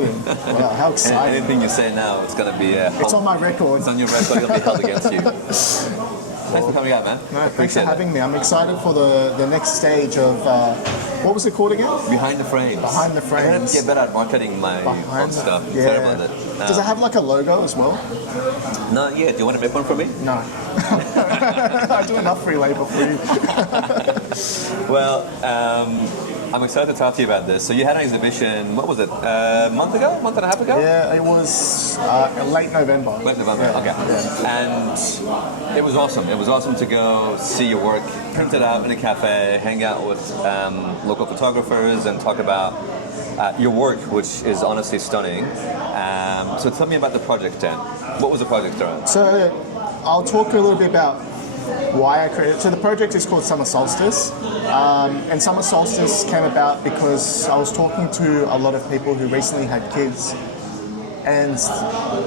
recording. Wow, how exciting. Anything you say now, it's going to be... it's on my record. It's on your record, it'll be held against you. Thanks for coming out, man. No, thanks for having me. I'm excited for the next stage of, what was it called again? Behind the Frames. Behind the Frames. I have to get better at marketing my own stuff. Yeah. Terrible at it. Does it have like a logo as well? Not yet. Do you want to make one for me? No. I do enough free labor for you. Well, I'm excited to talk to you about this. So you had an exhibition, what was it, a month and a half ago? Yeah, it was late November. Late November, yeah. Okay. Yeah. And it was awesome. It was awesome to go see your work, print it out in a cafe, hang out with local photographers and talk about your work, which is honestly stunning. So tell me about the project, Dan. What was the project around? So I'll talk a little bit about why I created. So the project is called Summer Solstice, and Summer Solstice came about because I was talking to a lot of people who recently had kids, and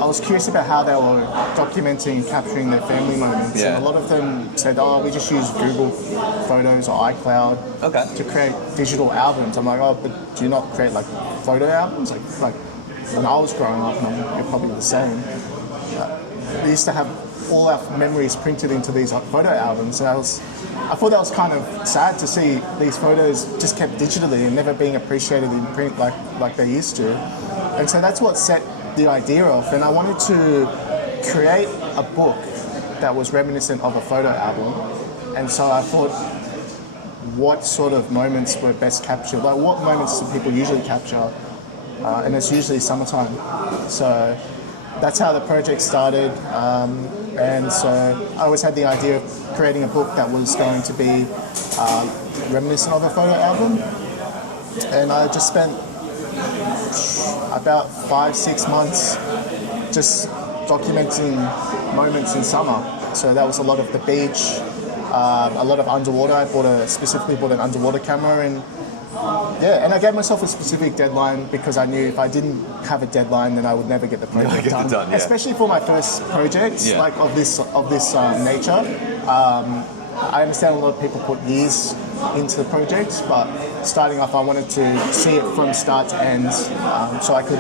I was curious about how they were documenting and capturing their family moments. Yeah. And a lot of them said, "Oh, we just use Google Photos or iCloud to create digital albums." I'm like, "Oh, but do you not create like photo albums?" Like when I was growing up, and you're probably the same. We used to have all our memories printed into these photo albums, and I thought that was kind of sad to see these photos just kept digitally and never being appreciated in print like they used to. And so that's what set the idea off, and I wanted to create a book that was reminiscent of a photo album. And so I thought, what sort of moments were best captured? Like, what moments do people usually capture? And it's usually summertime. So that's how the project started. And so I always had the idea of creating a book that was going to be reminiscent of a photo album. And I just spent about 5-6 months just documenting moments in summer. So that was a lot of the beach, a lot of underwater. I specifically bought an underwater camera, and I gave myself a specific deadline because I knew if I didn't have a deadline, then I would never get the project done. Yeah. Especially for my first project, like of this nature. I understand a lot of people put years into the projects, but starting off, I wanted to see it from start to end, so I could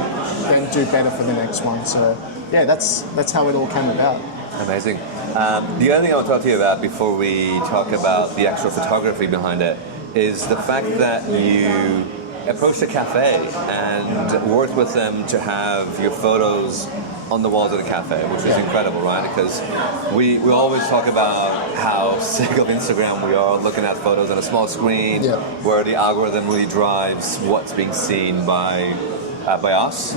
then do better for the next one. So yeah, that's how it all came about. Amazing. The other thing I want to talk to you about before we talk about the actual photography behind it is the fact that you approached a cafe and worked with them to have your photos on the walls of the cafe, which is incredible, right? Because we always talk about how sick of Instagram we are, looking at photos on a small screen, where the algorithm really drives what's being seen by us.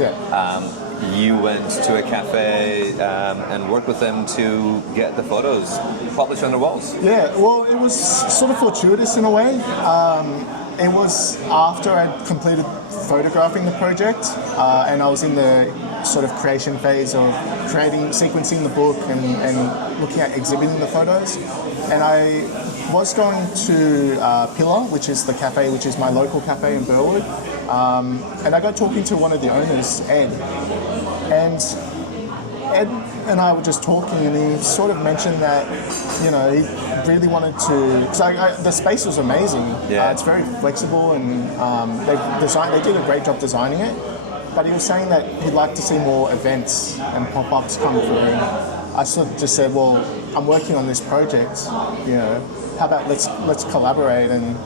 You went to a cafe and worked with them to get the photos published on the walls. Yeah, well, it was sort of fortuitous in a way. It was after I'd completed photographing the project, and I was in the sort of creation phase of sequencing the book and looking at exhibiting the photos. And I was going to Pillar, which is the cafe, which is my local cafe in Burwood, and I got talking to one of the owners, Ed. And Ed and I were just talking, and he sort of mentioned that, he really wanted to, because the space was amazing. It's very flexible, and they did a great job designing it. But he was saying that he'd like to see more events and pop-ups come through. And I sort of just said, well, I'm working on this project. How about let's collaborate and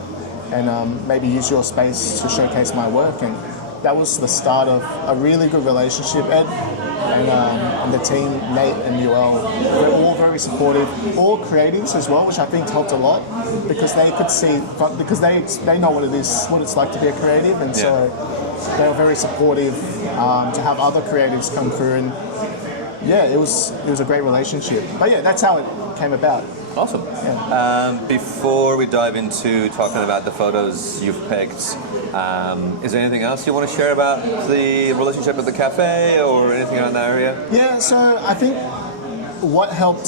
maybe use your space to showcase my work. And that was the start of a really good relationship. Ed and the team, Nate and Yoel, they're all very supportive. All creatives as well, which I think helped a lot because they could see, because they know what it's like to be a creative, and so they were very supportive to have other creatives come through. And it was a great relationship. But that's how it came about. Awesome. Before we dive into talking about the photos you've picked, is there anything else you want to share about the relationship with the cafe or anything around that area? Yeah, so I think what helped,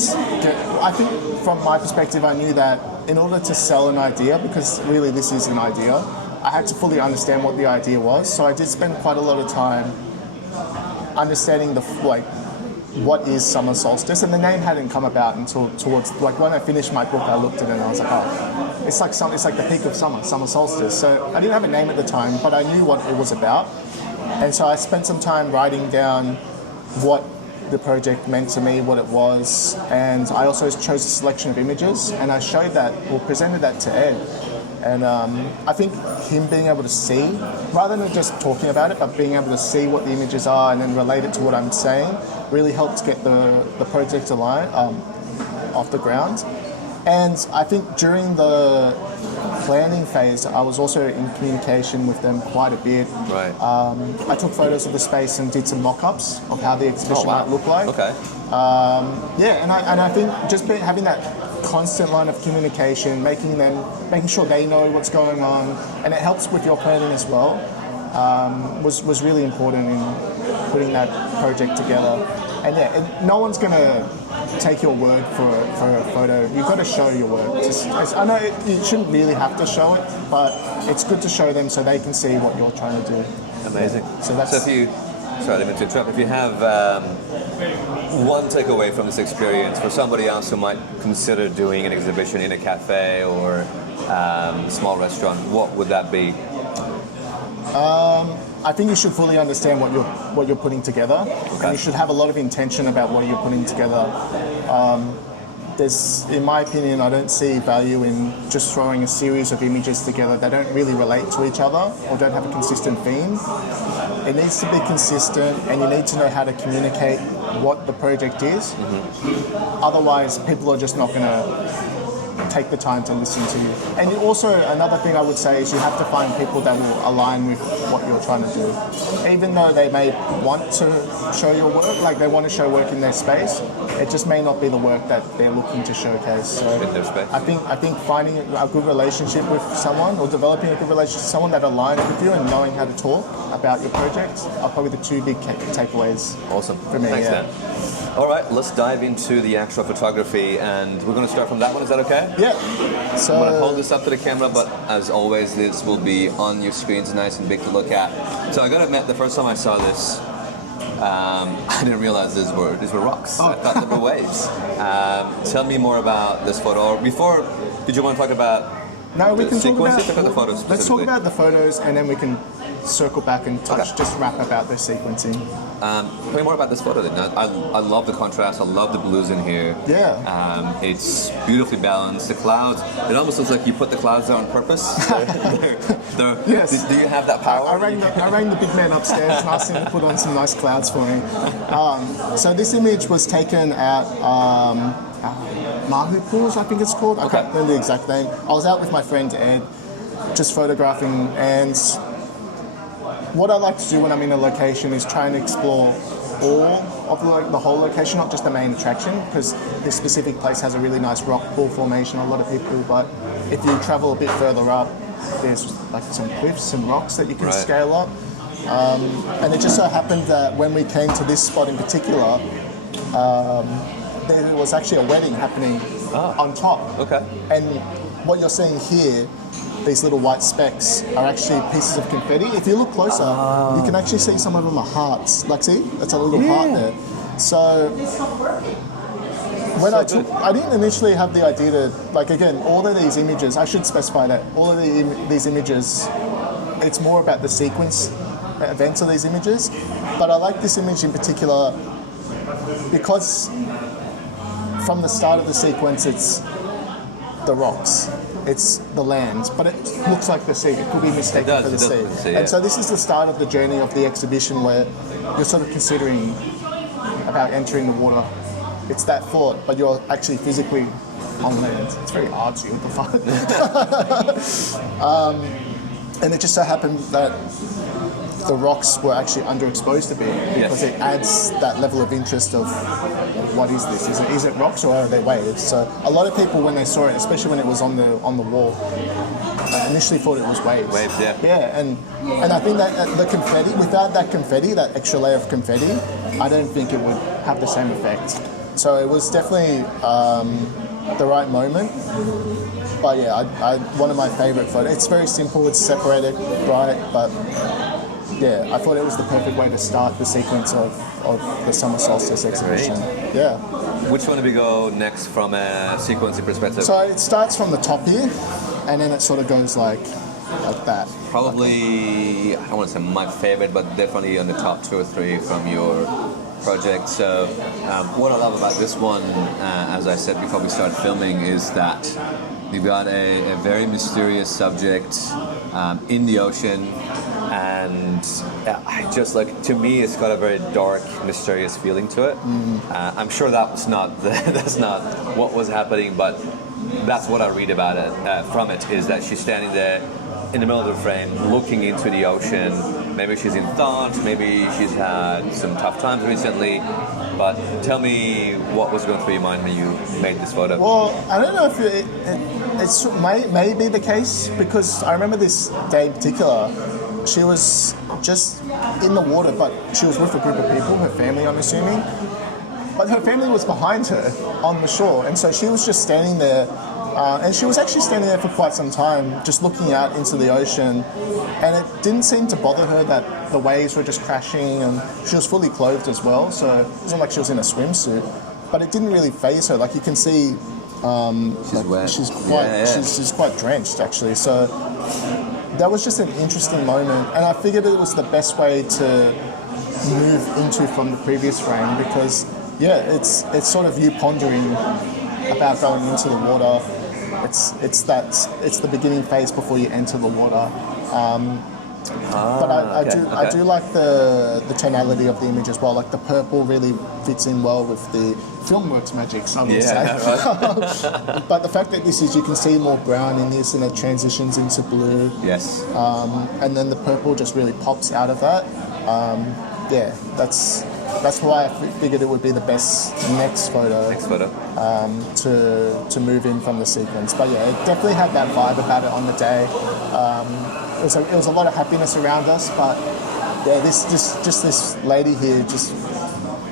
from my perspective, I knew that in order to sell an idea, because really this is an idea, I had to fully understand what the idea was. So I did spend quite a lot of time understanding what is Summer Solstice, and the name hadn't come about until towards, when I finished my book, I looked at it and I was like, oh, it's like the peak of summer, Summer Solstice. So I didn't have a name at the time, but I knew what it was about. And so I spent some time writing down what the project meant to me, what it was, and I also chose a selection of images, and I showed that, or presented that to Ed. And I think him being able to see, rather than just talking about it, but being able to see what the images are and then relate it to what I'm saying, really helped get the project off the ground. And I think during the planning phase, I was also in communication with them quite a bit. Right. I took photos of the space and did some mock-ups of how the exhibition might look like. Okay. Yeah, and I think just having that constant line of communication, making sure they know what's going on, and it helps with your planning as well, was really important in putting that project together. And yeah, no one's gonna take your word for a photo. You've got to show your work. I know you shouldn't really have to show it, but it's good to show them so they can see what you're trying to do. Amazing. So if you, sorry, I didn't mean to interrupt. If you have one takeaway from this experience for somebody else who might consider doing an exhibition in a cafe or small restaurant, what would that be? I think you should fully understand what you're putting together, and you should have a lot of intention about what you're putting together. In my opinion, I don't see value in just throwing a series of images together that don't really relate to each other or don't have a consistent theme. It needs to be consistent, and you need to know how to communicate what the project is. Mm-hmm. Otherwise, people are just not going to take the time to listen to you. And also, another thing I would say is you have to find people that will align with what you're trying to do. Even though they may want to show your work, like they want to show work in their space, it just may not be the work that they're looking to showcase. So in their space. I think finding a good relationship with someone, or developing a good relationship with someone that aligns with you, and knowing how to talk about your project are probably the two big takeaways. Awesome. For me. Thanks, Dan. All right, let's dive into the actual photography, and we're going to start from that one. Is that okay? Yeah. So I'm going to hold this up to the camera, but as always, this will be on your screens, nice and big to look at. So I got to admit, the first time I saw this, I didn't realize these were rocks. I thought they were waves. Tell me more about this photo. Or before, did you want to talk about? No, we can talk about the photos. Let's talk about the photos, and then we can circle back and just wrap about the sequencing. Tell me more about this photo then. I love the contrast. I love the blues in here. Yeah. It's beautifully balanced. The clouds, it almost looks like you put the clouds there on purpose. Yes. Do you have that power? I rang the big man upstairs and asked him to put on some nice clouds for me. So this image was taken at Mahu Pools, I think it's called. I can't remember the exact name. I was out with my friend Ed, just photographing, and what I like to do when I'm in a location is try and explore all of the whole location, not just the main attraction, because this specific place has a really nice rock pool formation, a lot of people, but if you travel a bit further up, there's like some cliffs, some rocks that you can scale up. And it just so happened that when we came to this spot in particular, there was actually a wedding happening on top. Okay. And what you're seeing here, these little white specks, are actually pieces of confetti. If you look closer, you can actually see some of them are hearts. Like, see? That's a little heart there. So when I didn't initially have the idea to, like, again, all of these images, I should specify that all of these images, it's more about the sequence events of these images. But I like this image in particular because from the start of the sequence, it's the rocks, it's the land, but it looks like the sea. It could be mistaken for the sea. And so this is the start of the journey of the exhibition where you're sort of considering about entering the water. It's that thought, but you're actually physically on land. It's very artsy and profound. And it just so happened that the rocks were actually underexposed a bit because it adds that level of interest of what is this? Is it rocks or are they waves? So a lot of people, when they saw it, especially when it was on the wall, initially thought it was waves. Waves, yeah. Yeah, and I think that the confetti, without that confetti, that extra layer of confetti, I don't think it would have the same effect. So it was definitely the right moment. But yeah, one of my favorite photos. It's very simple. It's separated, bright, but yeah, I thought it was the perfect way to start the sequence of the summer solstice exhibition. Great. Yeah. Which one do we go next from a sequencing perspective? So it starts from the top here, and then it sort of goes like like that. Probably, I don't want to say my favorite, but definitely on the top 2 or 3 from your project. So what I love about this one, as I said before we started filming, is that you've got a very mysterious subject in the ocean, and I just like, to me, it's got a very dark, mysterious feeling to it. I'm sure that was not that's not what was happening, but that's what I read about it from it, is that she's standing there in the middle of the frame, looking into the ocean. Maybe she's in thought, maybe she's had some tough times recently, but tell me what was going through your mind when you made this photo. Well, I don't know if it may be the case, because I remember this day in particular, she was just in the water, but she was with a group of people, her family, I'm assuming. But her family was behind her on the shore, and so she was just standing there. And she was actually standing there for quite some time, just looking out into the ocean. And it didn't seem to bother her that the waves were just crashing, and she was fully clothed as well, so it wasn't like she was in a swimsuit. But it didn't really faze her. Like, you can see, She's wet. She's quite drenched, actually. So that was just an interesting moment, and I figured it was the best way to move into from the previous frame, because it's sort of you pondering about going into the water. It's the beginning phase before you enter the water. But I do like the tonality of the image as well. Like, the purple really fits in well with the Filmworks magic, some would say. Right. But the fact that this is, you can see more brown in this, and it transitions into blue. Yes. And then the purple just really pops out of that. That's why I figured it would be the best next photo. To move in from the sequence. But yeah, it definitely had that vibe about it on the day. It was a lot of happiness around us, but yeah, this lady here, just,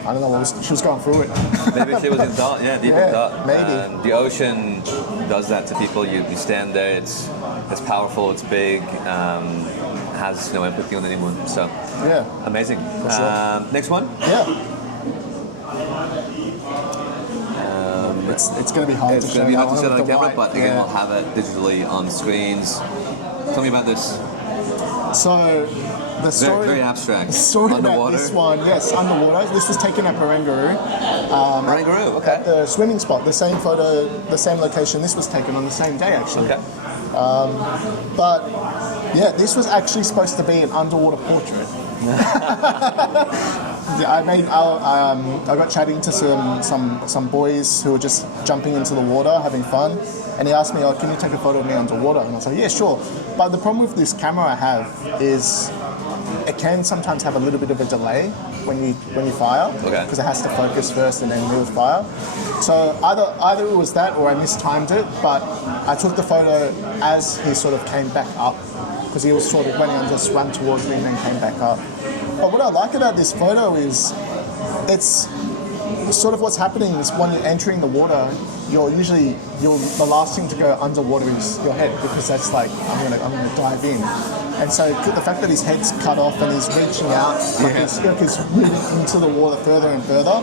I don't know, she was going through it. Maybe she was in thought, deep in thought. Maybe. The ocean does that to people. You stand there, it's powerful, it's big, has no empathy on anyone. So yeah, amazing. Sure. Next one? Yeah. It's going to be hard to show. It's going to be hard to show on the camera, white. but again, we'll have it digitally on screens. Tell me about this. So, the story... Very abstract. The story Underwater? about this one, yes, underwater. This was taken at Barangaroo. Barangaroo, okay. At the swimming spot, the same photo, the same location. This was taken on the same day, actually. Okay. But, yeah, this was actually supposed to be an underwater portrait. I got chatting to some boys who were just jumping into the water, having fun, and he asked me, "Oh, can you take a photo of me underwater?" And I was like, "Yeah, sure." But the problem with this camera I have is it can sometimes have a little bit of a delay when you fire, because it has to focus first and then we'll fire. So either it was that or I mistimed it, but I took the photo as he sort of came back up, because he was sort of went and just ran towards me and then came back up. But what I like about this photo is it's sort of what's happening is when you're entering the water, the last thing to go underwater is your head, because that's like, I'm gonna dive in. And so the fact that his head's cut off and he's reaching out, like he's moving into the water further and further,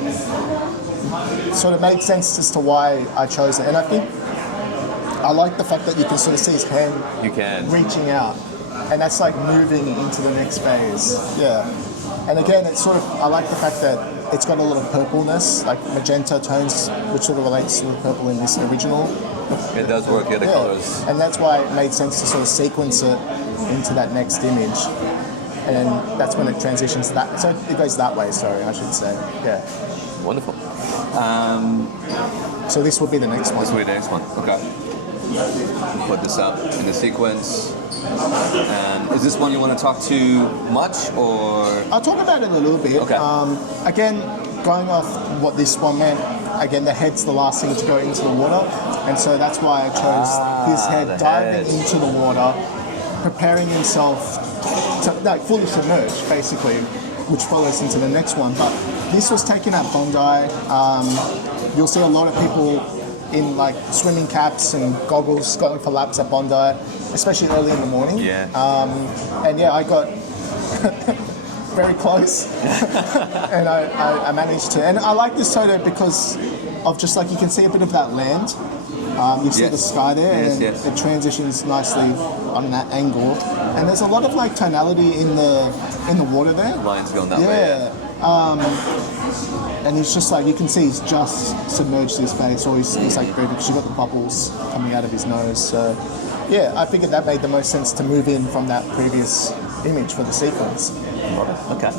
sort of made sense as to why I chose it. And I think I like the fact that you can sort of see his hand reaching out. And that's like moving into the next phase. Yeah. And again, it's sort of, I like the fact that it's got a lot of purpleness, like magenta tones, which sort of relates to the purple in this original. It does work, the colors. And that's why it made sense to sort of sequence it into that next image. And that's when it transitions to that. So it goes that way, sorry, I should say. Yeah. Wonderful. So this would be the next one. This will be the next one, okay. We'll put this up in the sequence. And is this one you want to talk to much, or? I'll talk about it a little bit. Okay. Again, going off what this one meant, again, the head's the last thing to go into the water, and so that's why I chose his head diving into the water, preparing himself to fully submerge, basically, which follows into the next one. But this was taken at Bondi. You'll see a lot of people in like swimming caps and goggles going for laps at Bondi, especially early in the morning. Yeah. And yeah, I got very close, and I managed to. And I like this photo because of just like, you can see a bit of that land You see Yes. the sky there, Yes, and yes. it transitions nicely on that angle. And there's a lot of like tonality in the water there. Lines going that way. And he's just like, you can see he's just submerged his face, or he's like breathing because you've got the bubbles coming out of his nose. So yeah, I figured that made the most sense to move in from that previous image for the sequence. Okay.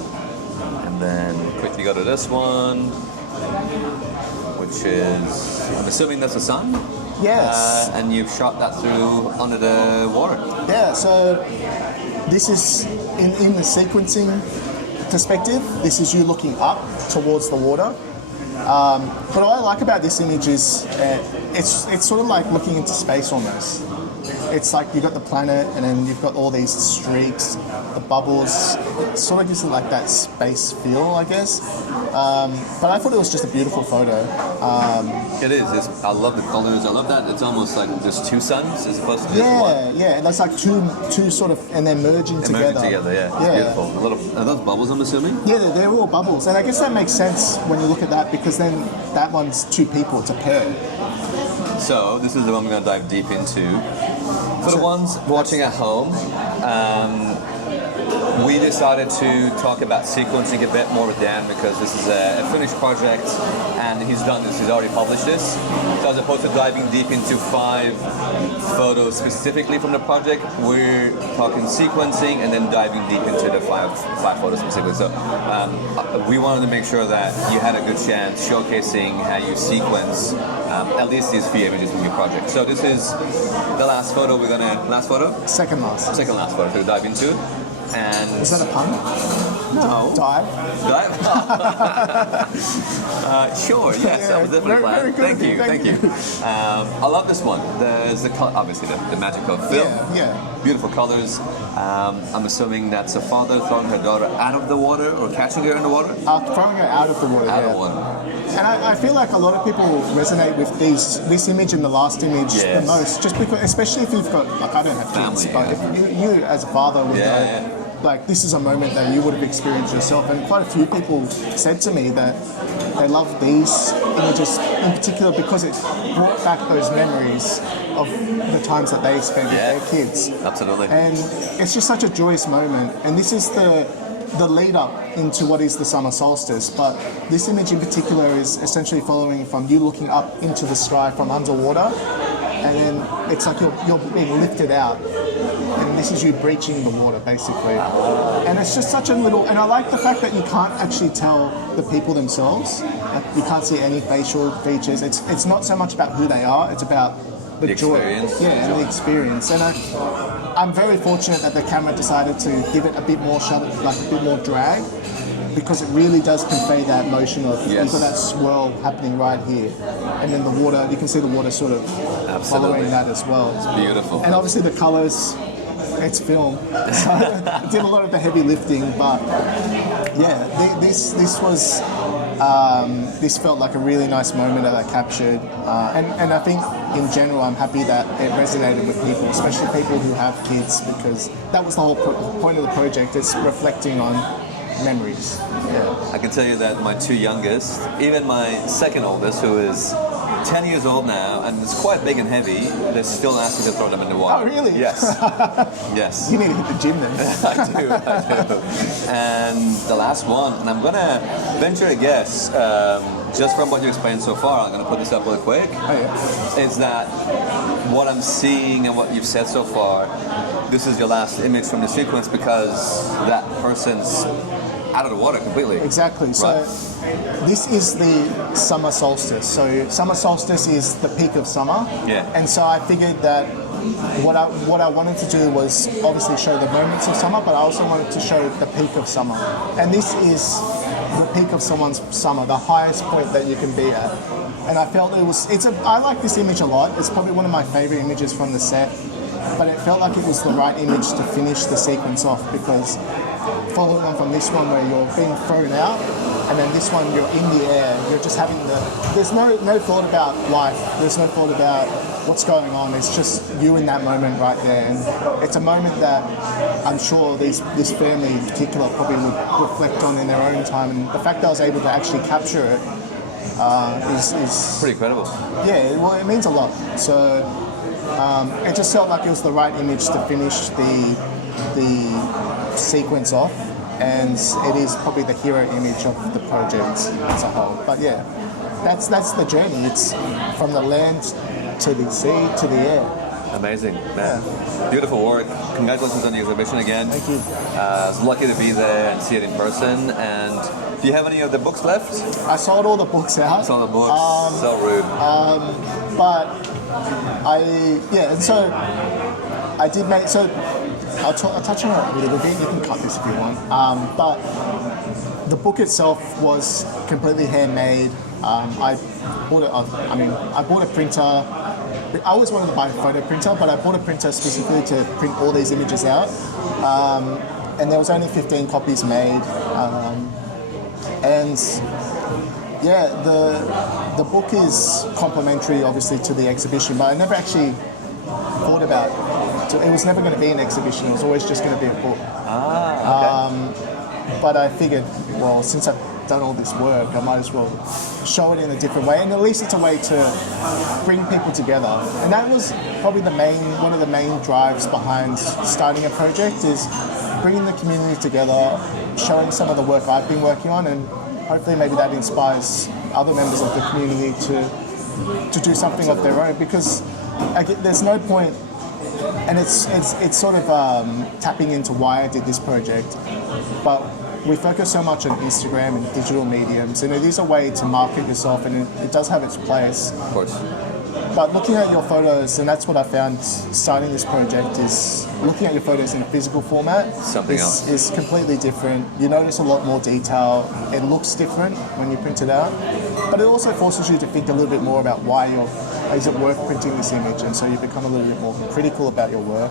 And then quickly go to this one, which is, I'm assuming that's the sun? Yes. And you've shot that through under the water. Yeah, so this is in the sequencing perspective, this is you looking up towards the water. What I like about this image is it's sort of like looking into space almost. It's like you've got the planet and then you've got all these streaks, the bubbles. It sort of gives it like that space feel, I guess. But I thought it was just a beautiful photo. It is. I love the colors. I love that. It's almost like just two suns as opposed to just one. Yeah, and that's like two sort of, and they're merging together. Merging together, yeah. It's beautiful. Are those bubbles, I'm assuming? Yeah, they're all bubbles. And I guess that makes sense when you look at that, because then that one's two people, it's a pair. So this is the one we're going to dive deep into. For the ones watching at home, we decided to talk about sequencing a bit more with Dan because this is a finished project and he's done this, he's already published this. So as opposed to diving deep into 5 photos specifically from the project, we're talking sequencing and then diving deep into the five photos specifically. So we wanted to make sure that you had a good chance showcasing how you sequence at least these few images from your project. So this is the last photo last photo? Second last Photo to dive into. And is that a pun? No. Dive? Sure, yes, that was definitely planned. Thank you. I love this one. There's obviously the magic of film. Yeah. Beautiful colors. I'm assuming that's a father throwing her daughter out of the water or catching her in the water? Throwing her out of the water. Out of the water. And I feel like a lot of people resonate with this image and the last image the most, just because, especially if you've got, like, I don't have kids, but if you as a father would know, like, this is a moment that you would have experienced yourself. And quite a few people said to me that they love these images in particular because it brought back those memories of the times that they spent with their kids. Absolutely. And it's just such a joyous moment. And this is the lead up into what is the summer solstice, but this image in particular is essentially following from you looking up into the sky from underwater, and then it's like you're being lifted out, and this is you breaching the water basically. And it's just such a little, and I like the fact that you can't actually tell the people themselves. Like, you can't see any facial features. It's not so much about who they are, it's about the joy, and the experience. And I'm very fortunate that the camera decided to give it a bit more a bit more drag, because it really does convey that motion of you've got that swirl happening right here, and then the water, you can see the water sort of following that as well. It's beautiful. And obviously the colors, it's film, so it did a lot of the heavy lifting, but yeah, this was. This felt like a really nice moment that I captured, and I think in general I'm happy that it resonated with people, especially people who have kids, because that was the whole point of the project. It's reflecting on memories. I can tell you that my 2 youngest, even my second oldest, who is 10 years old now and is quite big and heavy, they still ask me to throw them in the water. Oh, really? Yes. Yes. You need to hit the gym then. I do. And the last one, and I'm going to venture a guess, just from what you explained so far, I'm going to put this up real quick, is that what I'm seeing and what you've said so far, this is your last image from the sequence because that person's out of the water completely. Exactly. So this is the summer solstice. So summer solstice is the peak of summer. Yeah. And so I figured that what I wanted to do was obviously show the moments of summer, but I also wanted to show the peak of summer. And this is the peak of someone's summer, the highest point that you can be at. And I felt I like this image a lot. It's probably one of my favorite images from the set, but it felt like it was the right image to finish the sequence off, because following on from this one where you're being thrown out, and then this one you're in the air, you're just having there's no thought about life, there's no thought about what's going on, it's just you in that moment right there. And it's a moment that I'm sure this family in particular probably would reflect on in their own time, and the fact that I was able to actually capture it is Pretty incredible. yeah, well, it means a lot. So it just felt like it was the right image to finish the sequence off, and it is probably the hero image of the project as a whole. But yeah, that's the journey. It's from the land to the sea to the air. Amazing, man. Beautiful work. Congratulations on the exhibition again. Thank you. I was lucky to be there and see it in person. And do you have any of the books left? I sold all the books out. Sold the books. So rude. But and so I did make, so I'll touch on it a little bit. You can cut this if you want. But the book itself was completely handmade. I bought a printer. I always wanted to buy a photo printer, but I bought a printer specifically to print all these images out. And there was only 15 copies made. And yeah, the book is complementary, obviously, to the exhibition, but I never actually thought about it. It was never going to be an exhibition. It was always just going to be a book. Okay. But I figured, well, since I've done all this work, I might as well show it in a different way, and at least it's a way to bring people together. And that was probably one of the main drives behind starting a project, is bringing the community together, showing some of the work I've been working on, and hopefully maybe that inspires other members of the community to do something of their own, because there's no point, and it's sort of tapping into why I did this project, but we focus so much on Instagram and digital mediums, and it is a way to market yourself, and it does have its place. Of course. But looking at your photos, and that's what I found starting this project, is looking at your photos in a physical format is completely different. You notice a lot more detail. It looks different when you print it out, but it also forces you to think a little bit more about why is it worth printing this image, and so you become a little bit more critical about your work.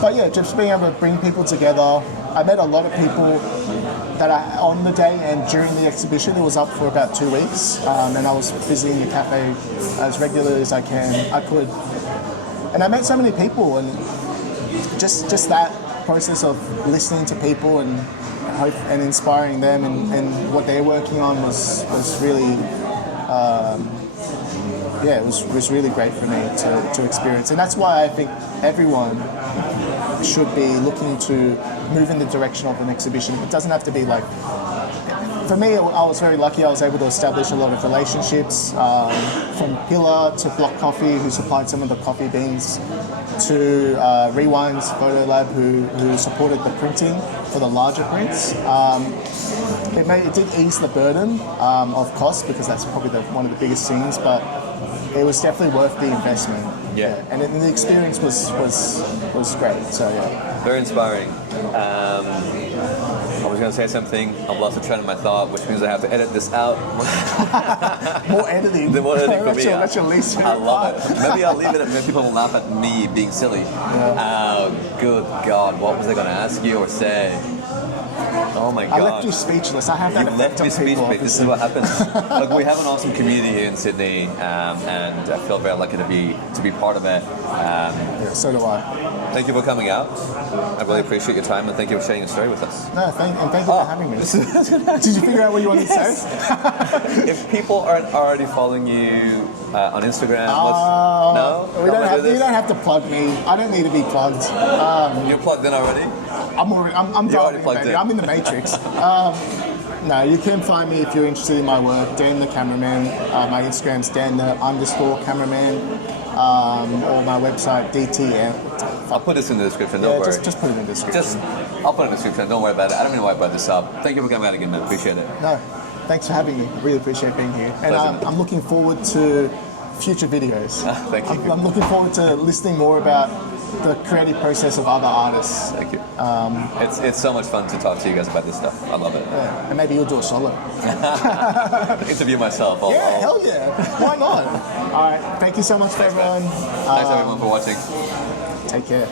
But yeah, just being able to bring people together. I met a lot of people that are on the day and during the exhibition. It was up for about 2 weeks, and I was visiting the cafe as regularly as I could. And I met so many people, and just that process of listening to people and inspiring them and what they're working on was really it was really great for me to experience. And that's why I think everyone should be looking to move in the direction of an exhibition. It doesn't have to be like, for me, I was very lucky. I was able to establish a lot of relationships, from Pillar to Block Coffee, who supplied some of the coffee beans, to Rewind's Photo Lab, who supported the printing for the larger prints. It did ease the burden of cost, because that's probably one of the biggest things, but it was definitely worth the investment. Yeah. And the experience was great. So yeah. Very inspiring. I was going to say something. I've lost the train of my thought, which means I have to edit this out. More editing. More editing for me. That's your least favorite I love it. Maybe I'll leave it. Maybe people will laugh at me being silly. Yeah. Good God, what was I going to ask you or say? Oh my God. I left you speechless. I have that. You left me speechless. This is what happens. Look, we have an awesome community here in Sydney, and I feel very lucky to be part of it. Yeah, so do I. Thank you for coming out. I really appreciate your time, and thank you for sharing your story with us. No, thank you for having me. Did you figure out what you wanted to say? If people aren't already following you on Instagram, no? You don't have to plug me. I don't need to be plugged. You're plugged in already? I'm already plugged in. I'm in the matrix. No, you can find me if you're interested in my work. Dan the Cameraman. My Instagram's Dan the _cameraman. Or my website DTM. I'll put this in the description. Don't worry. Just put it in the description. I'll put it in the description. Don't worry about it. I don't even know why I brought this up. Thank you for coming out again, man. Appreciate it. No, thanks for having me. Really appreciate being here. And Pleasure. I'm looking forward to future videos. Thank you. I'm looking forward to listening more about the creative process of other artists. Thank you. It's so much fun to talk to you guys about this stuff. I love it. Yeah. And maybe you'll do a solo. Interview myself. Hell yeah. Why not? All right. Thank you so much, everyone. Thanks everyone for watching. Take care.